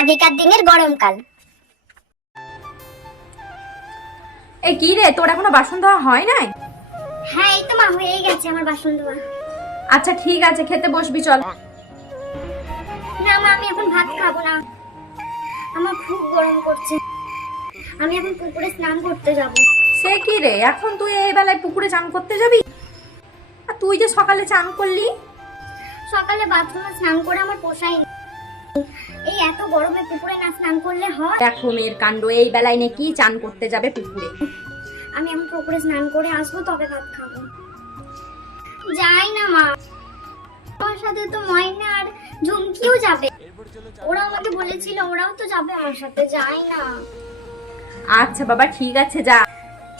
আগেকার দিনের গরমকাল। এই কি রে, তোর এখনো বাসন ধোয়া হয় নাই? হ্যাঁ এই তো মা, হয়েই গেছে আমার বাসন ধোয়া। আচ্ছা ঠিক আছে, খেতে বসবি চল। না মা, আমি এখন ভাত খাবো না, আমার খুব গরম করছে। আমি এখন পুকুরে স্নান করতে যাব। সে কি রে, এখন তুই এই বেলায় পুকুরে চান করতে যাবি? আর তুই যে সকালে চান করলি। সকালে বাথরুমে স্নান করে আমার পোষাই, এই এত গরমে পুকুরে না স্নান করলে হয়? দেখো মেয়ের কাণ্ড, এই বেলায় নাকি চান করতে যাবে পুকুরে। আমি এখন পুকুরে স্নান করে আসবো তবে ভাত খাবো। যাই না মা, আমার সাথে তো ময়না আর ঝুমকিও যাবে। ওরা আমাকে বলেছিল ওরাও তো যাবে আমার সাথে, যাই না। আচ্ছা বাবা ঠিক আছে, যা।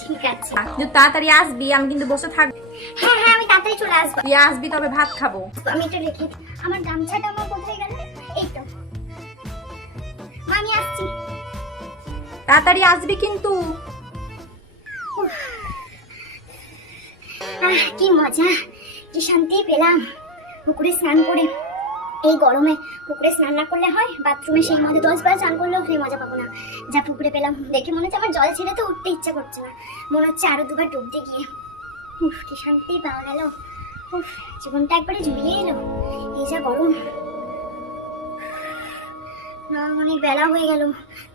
ঠিক আছে, তুই তাড়াতাড়ি আসবি, আমি কিন্তু বসে থাকবো। হ্যাঁ হ্যাঁ আমি তাড়াতাড়ি চলে আসবো। তুই আসবি তবে ভাত খাবো। আমি এটা রেখে দিই। আমার গামছাটা আমার কোথায় গেল? এই তো মা, আমি আসছি। তাড়াতাড়ি আসবি কিন্তু। কি মজা, কি শান্তি পেলাম পুকুরে স্নান করে। এই গরমে পুকুরে স্নান না করলে হয়? বাথরুমে সেই মজা 10 বার স্নান করলেও সেই মজা পাবো না যা পুকুরে পেলাম। দেখে মনে হচ্ছে আমার জল ছেড়ে তো উঠতে ইচ্ছা করছে না, মনে হচ্ছে আরো দুবার ডুবতে গিয়ে কি শান্তি পাওয়া গেল। জীবনটা একবারে জুড়িয়ে এলো। এই যা গরম, না অনেক বেলা হয়ে গেল।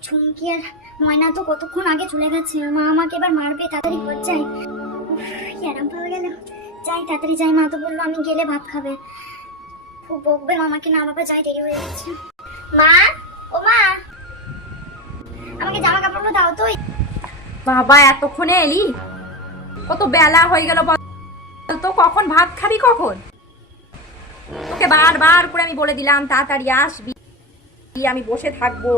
ঝুমকি আর ময়না তো কতক্ষণ আগে চলে গেছে। মা আমাকে এবার মারবে, তাড়াতাড়ি ঘর যাই। কি আরাম পাওয়া গেল, যাই তাড়াতাড়ি যাই। মা তো বললো আমি গেলে ভাত খাবে, খুব বকবে মামাকে। না বাবা যাই, দেরি হয়ে যাচ্ছে। মা, ও মা, আমাকে জামা কাপড়গুলো দাও তো। বাবা এতক্ষণে এলি? কত বেলা হয়ে গেল তো, কখন ভাত খাবি কখন? তোকে বারবার করে আমি বলে দিলাম তাড়াতাড়ি আসবি, আমি বসে থাকবো।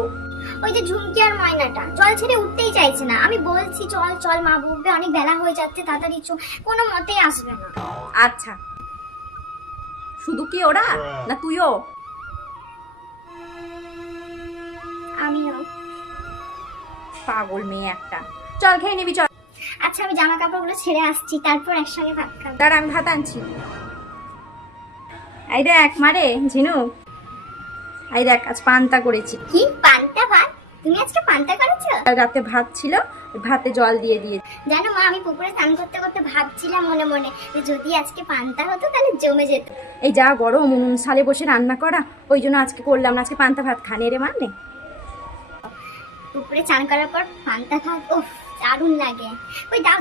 ওই যে ঝুমকি আর ময়নাটা জল ছেড়ে উঠতেই চাইছে না। আমি বলছি চল চল, মা বকবে, অনেক বেলা হয়ে যাচ্ছে, তাড়াতাড়ি চল, কোনো মতেই আসবে না। আচ্ছা, শুধু কি ওরা না তুইও? আমিও। পাগল মেয়ে একটা। চল খেয়ে নিবি চল। আচ্ছা আমি জামা কাপড়গুলো ছেড়ে আসছি, তারপর একসঙ্গে ভাত খাবো। তার আমি ভাত আনছি। এই দেখ মারে ঝিনু, এই দেখ আজ পান্তা করেছি। কি পান্তা ভাত? তুমি আজকে পান্তা করেছো? রাতে ভাত ছিল, ভাতে জল দিয়ে দিয়ে। জানো মা, আমি পুকুরে স্নান করতে করতে ভাবছিলাম মনে মনে যে যদি আজকে পান্তা হতো তাহলে জমে যেত। এই যা গরম, উনুন সালে বসে রান্না করা, ওই জন্য আজকে করলাম না। আজকে পান্তা ভাত খানে রে মানে। পুকুরে চান করার পর পান্তা ভাত, ওহ দারুণ লাগে। ওই দাও।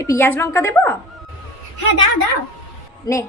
এই পেঁয়াজ লঙ্কা দেবো? হ্যাঁ দাও দাও। নে।